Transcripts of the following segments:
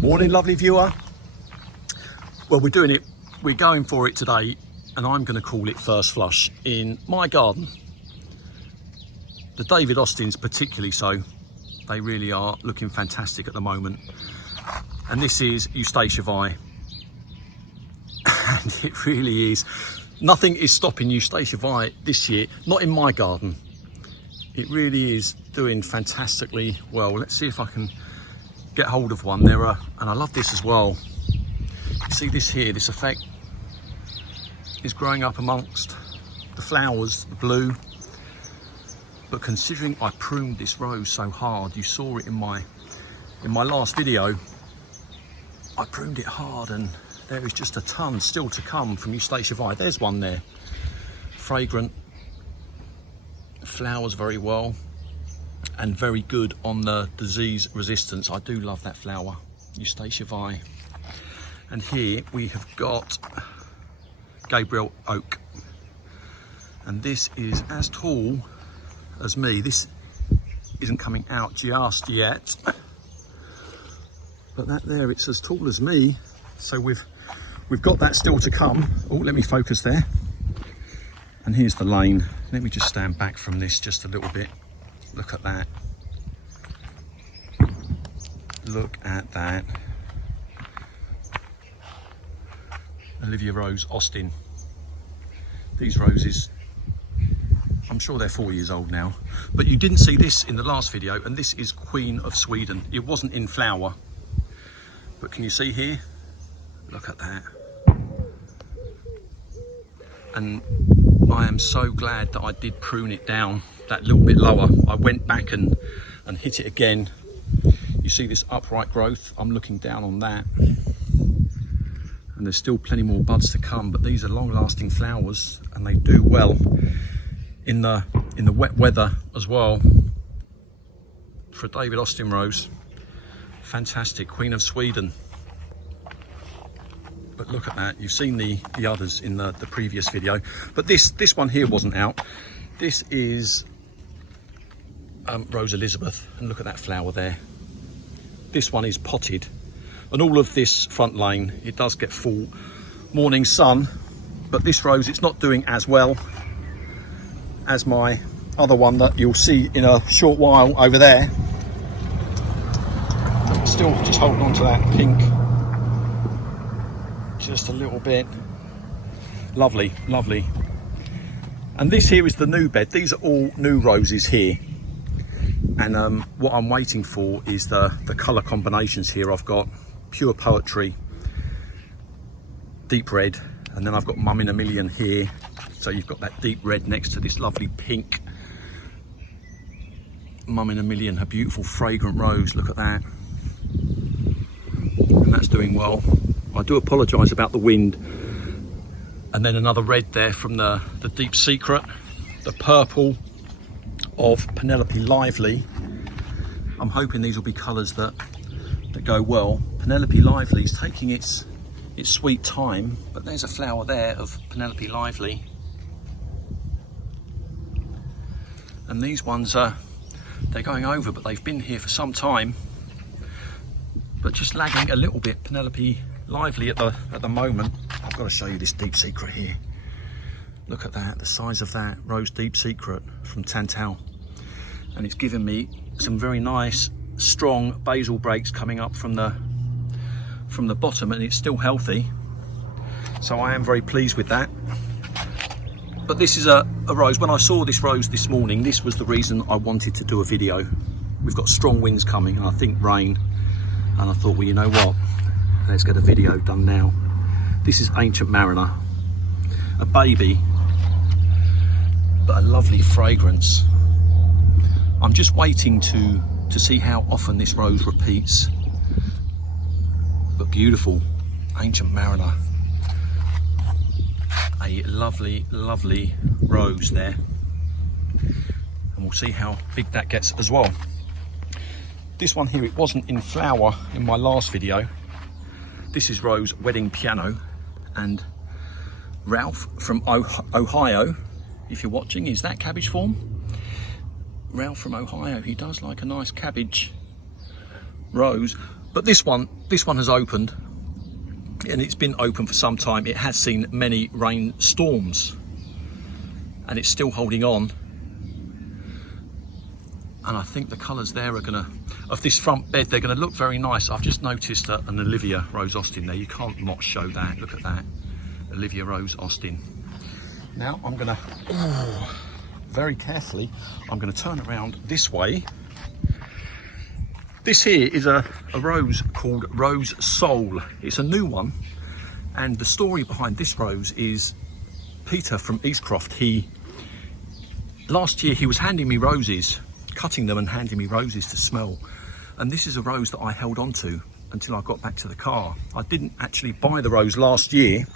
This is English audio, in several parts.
Morning, lovely viewer. Well, we're going for it today, and I'm going to call it first flush in my garden. The David Austins particularly so. They really are looking fantastic at the moment. And this is Eustacia Vi. And it really is. Nothing is stopping Eustacia Vi this year, not in my garden. It really is doing fantastically well. Let's see if I can get hold of one. And I love this as well. You see this here, this effect is growing up amongst the flowers, the blue. But considering I pruned this rose so hard, you saw it in my last video, I pruned it hard, and there is just a ton still to come from Eustacia Vi. There's one there, Fragrant, flowers very well and very good on the disease resistance. I do love that flower, Eustacia Vi. And here we have got Gabriel Oak, and this is as tall as me. This isn't coming out just yet, but that there, it's as tall as me. So we've got that still to come. Oh, let me focus there. And here's the lane. Let me just stand back from this just a little bit. Look at that. Look at that. Olivia Rose Austin. These roses, I'm sure they're 4 years old now, but you didn't see this in the last video, and this is Queen of Sweden. It wasn't in flower, but can you see here? Look at that. And I am so glad that I did prune it down that little bit lower. I went back and hit it again. You see this upright growth? I'm looking down on that. And there's still plenty more buds to come, but these are long-lasting flowers, and they do well in the wet weather as well. For a David Austin rose, fantastic, Queen of Sweden. But look at that, you've seen the others in the previous video, but this one here wasn't out. This is Rose Elizabeth, and look at that flower there. This one is potted, and all of this front lane, it does get full morning sun, but this rose, it's not doing as well as my other one that you'll see in a short while over there. Still just holding on to that pink just a little bit. Lovely, lovely. And this here is the new bed. These are all new roses here, and what I'm waiting for is the color combinations here. I've got Pure Poetry, deep red, and then I've got Mum in a Million here. So you've got that deep red next to this lovely pink Mum in a Million, her beautiful fragrant rose. Look at that. And that's doing well. I do apologise about the wind. And then another red there from the Deep Secret, the purple of Penelope Lively. I'm hoping these will be colours that go well. Penelope Lively is taking its sweet time, but there's a flower there of Penelope Lively. And these ones they're going over, but they've been here for some time, but just lagging a little bit. Penelope Lively at the moment. I've got to show you this Deep Secret here. Look at that, the size of that Rose Deep Secret from Tantal, and it's given me some very nice strong basal breaks coming up from the bottom, and it's still healthy, so I am very pleased with that. But this is a rose. When I saw this rose this morning, this was the reason I wanted to do a video. We've got strong winds coming, and I think rain, and I thought, well, you know what, let's get a video done now. This is Ancient Mariner, a baby, but a lovely fragrance. I'm just waiting to see how often this rose repeats, but beautiful. Ancient Mariner, a lovely, lovely rose there, and we'll see how big that gets as well. This one here, it wasn't in flower in my last video. This is Rose Wedding Piano, and Ralph from Ohio, if you're watching, is that cabbage form? Ralph from Ohio, he does like a nice cabbage rose. But this one has opened, and it's been open for some time. It has seen many rainstorms, and it's still holding on. And I think the colours there are gonna, of this front bed, they're gonna look very nice. I've just noticed an Olivia Rose Austin there. You can't not show that. Look at that, Olivia Rose Austin. Now I'm gonna, very carefully, I'm gonna turn around this way. This here is a rose called Rose Soul. It's a new one, and the story behind this rose is Peter from Eastcroft. Last year he was handing me roses, cutting them and handing me roses to smell, and this is a rose that I held on to until I got back to the car. I didn't actually buy the rose last year,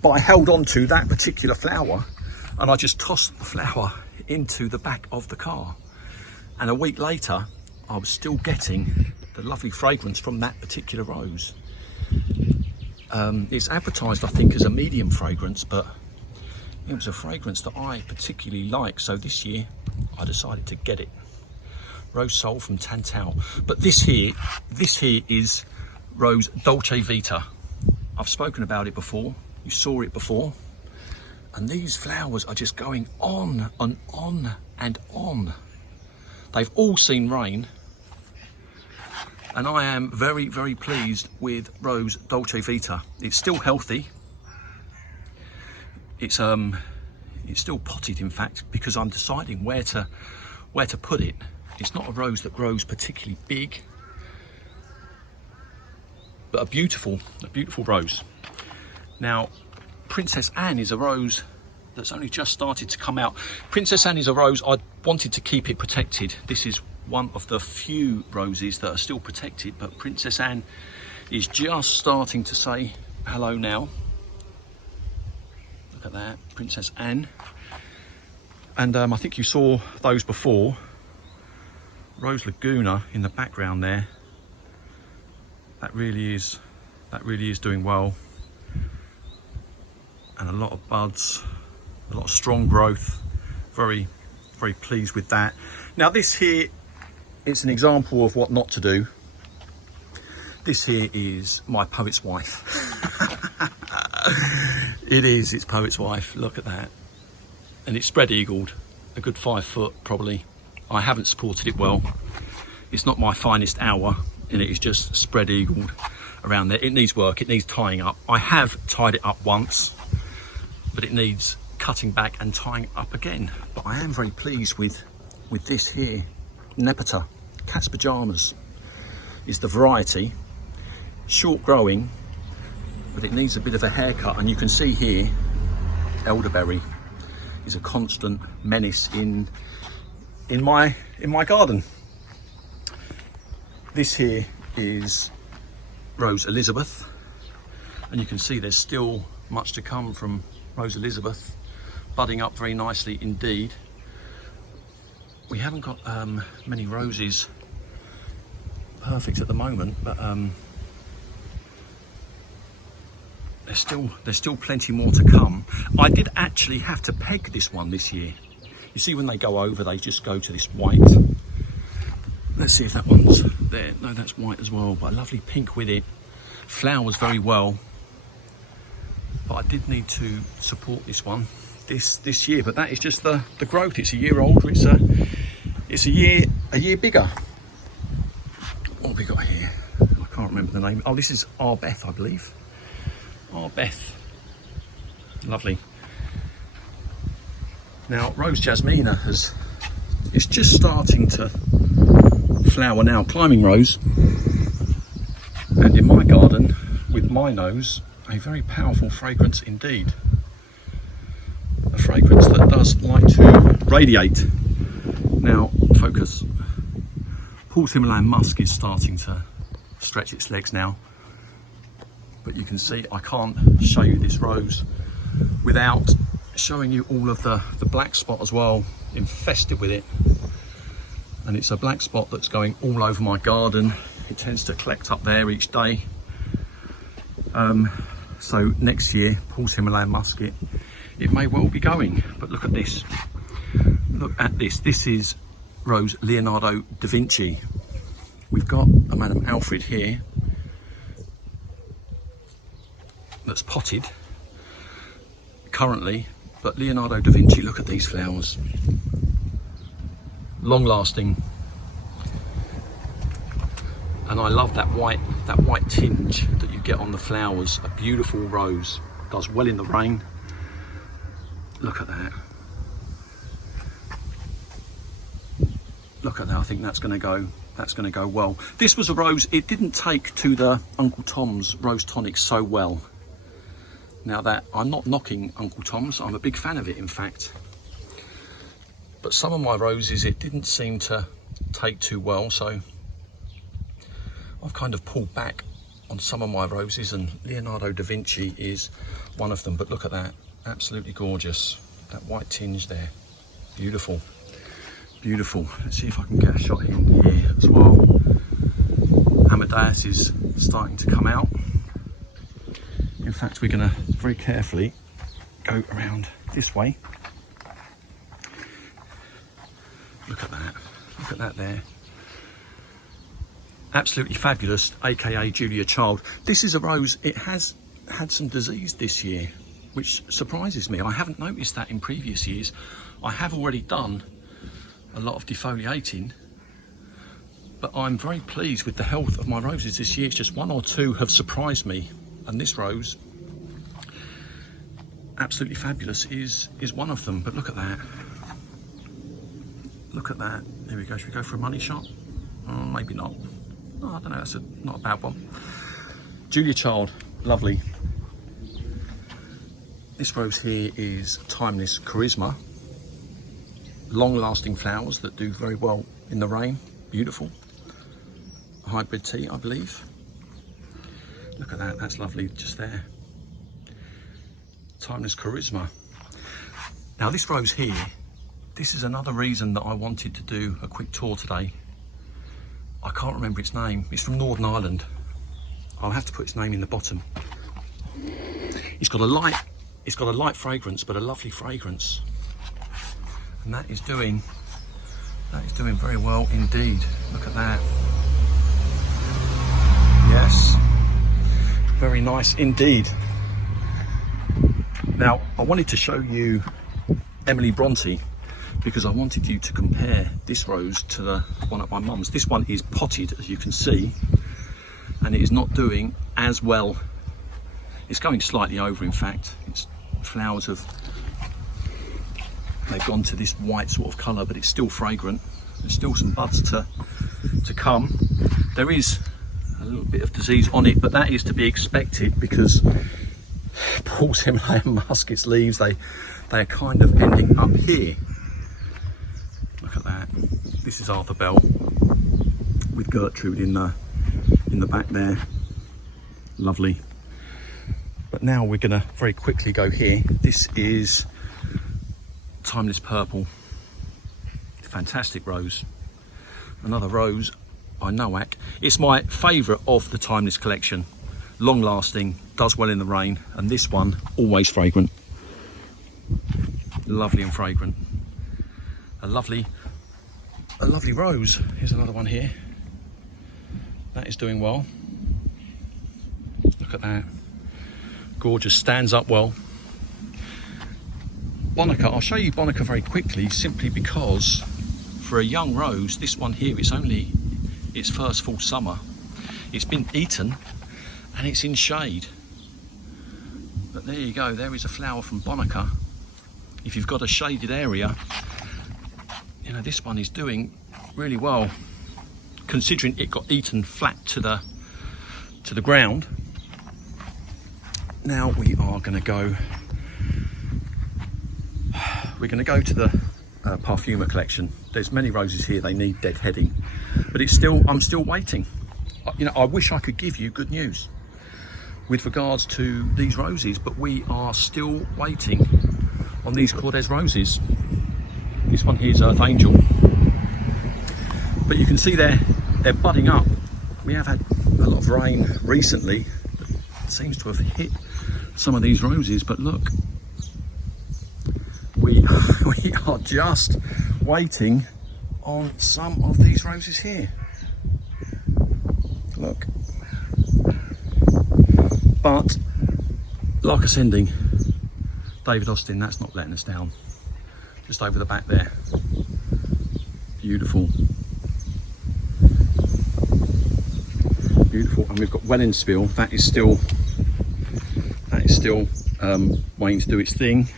but I held on to that particular flower, and I just tossed the flower into the back of the car, and a week later I was still getting the lovely fragrance from that particular rose. It's advertised, I think, as a medium fragrance, but it was a fragrance that I particularly like, so this year I decided to get it. Rose Soul from Tantal. But this here is Rose Dolce Vita. I've spoken about it before, you saw it before, and these flowers are just going on and on and on. They've all seen rain, and I am very, very pleased with Rose Dolce Vita. It's still healthy. It's still potted, in fact, because I'm deciding where to put it. It's not a rose that grows particularly big, but a beautiful rose. Now, Princess Anne is a rose that's only just started to come out. Princess Anne is a rose, I wanted to keep it protected. This is one of the few roses that are still protected, but Princess Anne is just starting to say hello now. Look at that, Princess Anne. And I think you saw those before. Rose Laguna in the background there. That really is doing well. And a lot of buds, a lot of strong growth. Very, very pleased with that. Now this here, it's an example of what not to do. This here is my poet's wife. It's poet's wife, look at that. And it's spread eagled, a good 5 foot probably. I haven't supported it well. It's not my finest hour, and it is just spread eagled around there. It needs work, it needs tying up. I have tied it up once, but it needs cutting back and tying up again. But I am very pleased with this here. Nepeta, Cat's Pajamas is the variety. Short growing, but it needs a bit of a haircut, and you can see here elderberry is a constant menace in my garden. This here is Rose Elizabeth, and you can see there's still much to come from Rose Elizabeth, budding up very nicely indeed. We haven't got many roses perfect at the moment, but there's still plenty more to come. I did actually have to peg this one this year. You see, when they go over, they just go to this white. Let's see if that one's there. No, that's white as well, but a lovely pink with it. Flowers very well. But I did need to support this one this year. But that is just the growth. It's a year older. It's a year bigger. What have we got here? I can't remember the name. Oh, this is Arbeth, I believe. Arbeth. Lovely. Now, Rose Jasmina it's just starting to flower now, climbing rose. And in my garden, with my nose, a very powerful fragrance indeed. A fragrance that does like to radiate. Now, focus. Paul's Himalayan musk is starting to stretch its legs now. But you can see I can't show you this rose without showing you all of the black spot as well, infested with it. And it's a black spot that's going all over my garden. It tends to collect up there each day. So next year, Paul's Himalayan musk, it may well be going. But look at this. Look at this. This is Rose Leonardo da Vinci. we've got a Madame Alfred here that's potted currently, but Leonardo da Vinci, look at these flowers, long lasting. And I love that white tinge that you get on the flowers. A beautiful rose, does well in the rain. Look at that. Look at that. I think that's going to go well. This was a rose. It didn't take to the Uncle Tom's Rose Tonic so well. Now that I'm not knocking Uncle Tom's, I'm a big fan of it, in fact. But some of my roses, it didn't seem to take too well, so I've kind of pulled back on some of my roses, and Leonardo da Vinci is one of them. But look at that, absolutely gorgeous. That white tinge there, beautiful, beautiful. Let's see if I can get a shot in here as well. Amadeus is starting to come out. In fact, we're going to very carefully go around this way. Look at that there. Absolutely fabulous, aka Julia Child. This is a rose, it has had some disease this year, which surprises me. I haven't noticed that in previous years. I have already done a lot of defoliating, but I'm very pleased with the health of my roses this year. It's just one or two have surprised me, and this rose, absolutely fabulous, is one of them. But look at that. Look at that. There we go. Should we go for a money shot? Maybe not. Oh, I don't know, that's not a bad one. Julia Child, lovely. This rose here is Timeless Charisma. Long-lasting flowers that do very well in the rain. Beautiful. Hybrid tea, I believe. Look at that, that's lovely just there. Timeless Charisma. Now this rose here, this is another reason that I wanted to do a quick tour today. I can't remember its name. It's from Northern Ireland. I'll have to put its name in the bottom. It's got a light fragrance, but a lovely fragrance. And that is doing very well indeed. Look at that. Yes. Very nice indeed. Now, I wanted to show you Emily Bronte, because I wanted you to compare this rose to the one at my mum's. This one is potted, as you can see, and it is not doing as well. It's going slightly over, in fact. Its flowers they've gone to this white sort of colour, but it's still fragrant. There's still some buds to come. There is a little bit of disease on it, but that is to be expected, because Paul's Himalayan musket's leaves, they are kind of ending up here. Look at that. This is Arthur Bell with Gertrude in the back there. Lovely. But now we're going to very quickly go here. This is Timeless Purple. Fantastic rose. Another rose by Nowak. It's my favourite of the Timeless collection. Long lasting, does well in the rain, and this one always fragrant. Lovely and fragrant. A lovely rose. Here's another one here. That is doing well. Look at that. Gorgeous, stands up well. Bonica, I'll show you Bonica very quickly, simply because for a young rose, this one here, it's only its first full summer. It's been eaten and it's in shade. But there you go, there is a flower from Bonica. If you've got a shaded area, you know, this one is doing really well, considering it got eaten flat to the ground. Now we are going to go. We're going to go to the Parfuma collection. There's many roses here. They need deadheading, but I'm still waiting. You know, I wish I could give you good news with regards to these roses, but we are still waiting on these Kordes roses. This one here is Earth Angel, but you can see they're budding up. We have had a lot of rain recently that seems to have hit some of these roses, but look, we are just waiting on some of these roses here. look. But like ascending, David Austin, that's not letting us down. Just over the back there. Beautiful. Beautiful. And we've got Wellenspiel, that is still waiting to do its thing.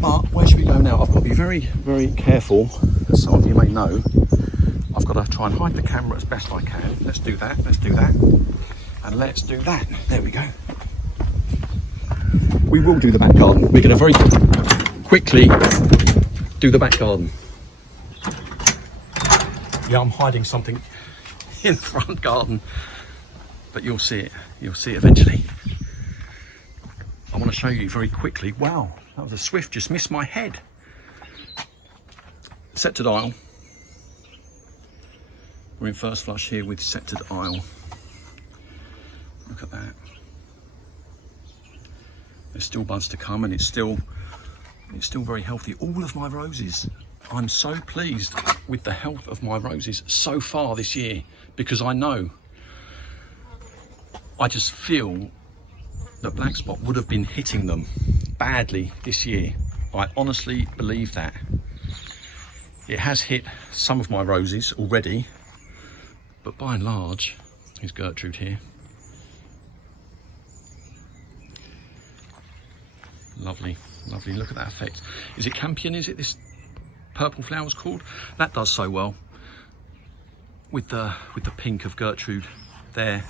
But where should we go now? I've got to be very, very careful, as some of you may know. I've got to try and hide the camera as best I can. Let's do that, let's do that. And let's do that. There we go. We will do the back garden. We're going to very quickly do the back garden. Yeah, I'm hiding something in the front garden, but you'll see it. You'll see it eventually. I want to show you very quickly. Wow, that was a swift, just missed my head. Sceptred Isle. We're in first flush here with Sceptred Isle. Look at that. There's still buds to come, and it's still very healthy. All of my roses. I'm so pleased with the health of my roses so far this year, because I just feel that black spot would have been hitting them badly this year. I honestly believe that. It has hit some of my roses already, but by and large, here's Gertrude here. Lovely, lovely, look at that effect. Is it Campion, is it this purple flower's called? That does so well with the pink of Gertrude there.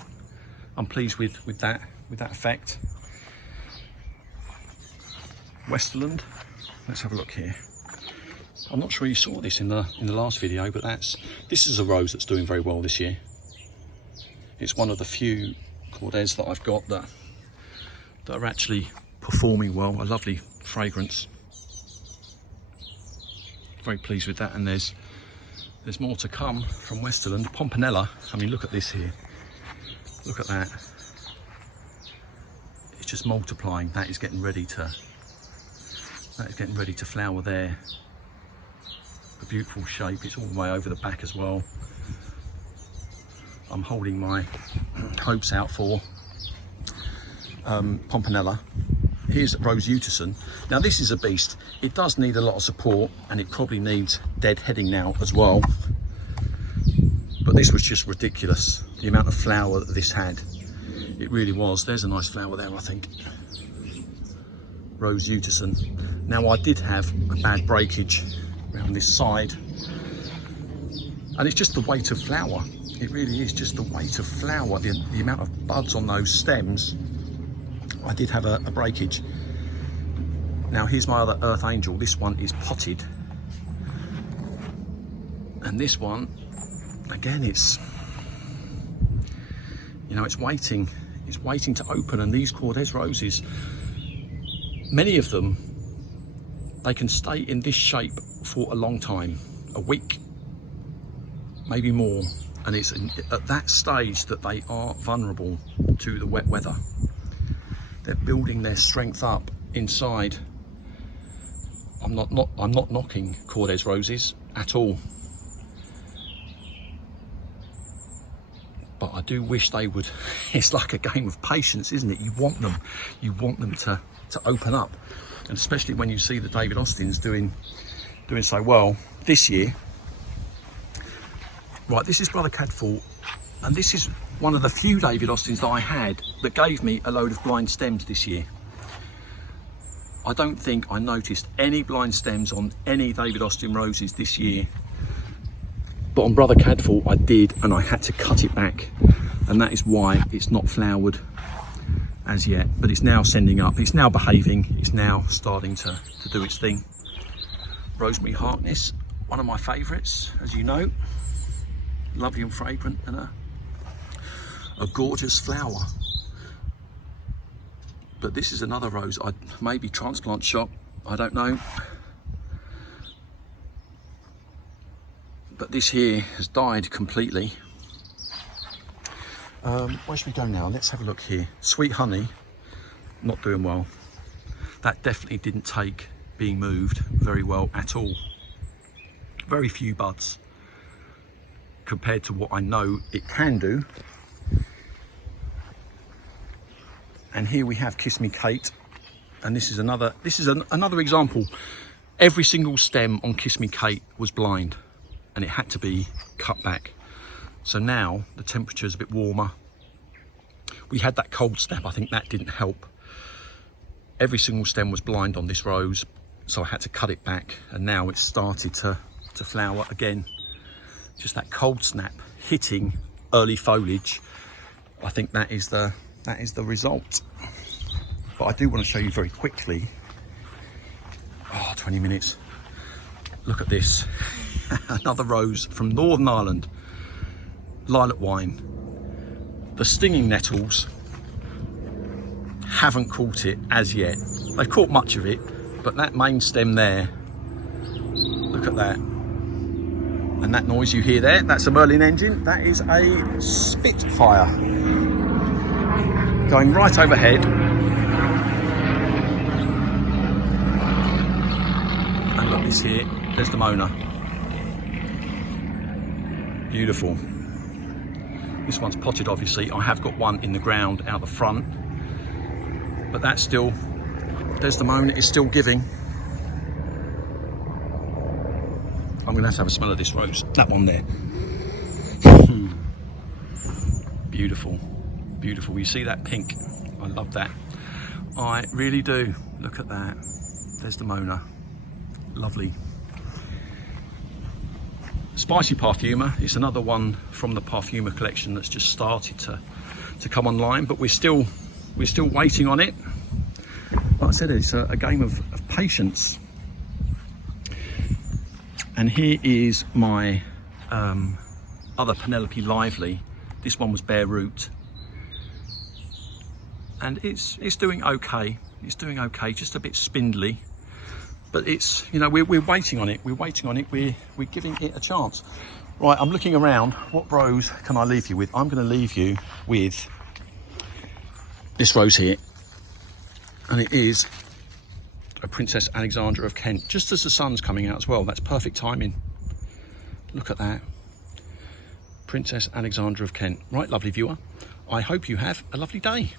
I'm pleased with that effect. Westerland, let's have a look here. I'm not sure you saw this in the last video, but this is a rose that's doing very well this year. It's one of the few Kordes that I've got that are actually performing well. A lovely fragrance. Very pleased with that, and there's more to come from Westerland. Pompanella, I mean, look at this here. Look at that. It's just multiplying. That is getting ready to flower there. A beautiful shape. It's all the way over the back as well. I'm holding my hopes out for Pompanella. Here's Rose Utterson. Now this is a beast. It does need a lot of support, and it probably needs deadheading now as well. But this was just ridiculous, the amount of flower that this had. It really was. There's a nice flower there, I think. Rose Utterson. Now I did have a bad breakage around this side, and it's just the weight of flower. It really is just the weight of flower, the amount of buds on those stems. I did have a breakage. Now here's my other Earth Angel. This one is potted, and this one again, it's waiting to open. And these Kordes roses, many of them, they can stay in this shape for a long time, a week, maybe more, and it's at that stage that they are vulnerable to the wet weather. They're building their strength up inside. I'm not knocking Kordes roses at all, but I do wish they would. It's like a game of patience, isn't it? You want them to open up, and especially when you see the David Austins doing so well this year. Right, this is Brother Cadfall, and this is one of the few David Austins that I had that gave me a load of blind stems this year. I don't think I noticed any blind stems on any David Austin roses this year, but on Brother Cadfall I did, and I had to cut it back, and that is why it's not flowered as yet, but it's now sending up, it's now behaving, it's now starting to do its thing. Rosemary Harkness, one of my favourites, as you know, lovely and fragrant, and a gorgeous flower. But this is another rose, maybe transplant shop, I don't know. But this here has died completely. Where should we go now? Let's have a look here. Sweet Honey, not doing well. That definitely didn't take being moved very well at all. Very few buds compared to what I know it can do. And here we have Kiss Me Kate, and this is another example. Every single stem on Kiss Me Kate was blind, and it had to be cut back. So now the temperature is a bit warmer. We had that cold snap, I think that didn't help. Every single stem was blind on this rose, so I had to cut it back, and now it's started to flower again. Just that cold snap hitting early foliage. I think that is the result. But I do want to show you very quickly. 20 minutes. Look at this. Another rose from Northern Ireland. Lilac wine. The stinging nettles haven't caught it as yet. They've caught much of it, but that main stem there, look at that. And that noise you hear there, that's a Merlin engine. That is a Spitfire going right overhead. And look, this here, Desdemona. Beautiful. This one's potted, obviously. I have got one in the ground out the front, but that's still, Desdemona is still giving. I'm gonna have a smell of this rose. That one there. Beautiful, beautiful. You see that pink? I love that. I really do. Look at that. Desdemona. Lovely. Spicy Parfumer. It's another one from the Parfumer collection that's just started to come online, but we're still waiting on it. Like I said, it's a game of patience. And here is my other Penelope Lively. This one was bare root, and it's doing okay. It's doing okay, just a bit spindly, but it's, you know, we're waiting on it. We're waiting on it. We're giving it a chance. Right, I'm looking around. What rose can I leave you with? I'm going to leave you with this rose here, and it is a Princess Alexandra of Kent, just as the sun's coming out as well. That's perfect timing. Look at that. Princess Alexandra of Kent. Right, lovely viewer, I hope you have a lovely day.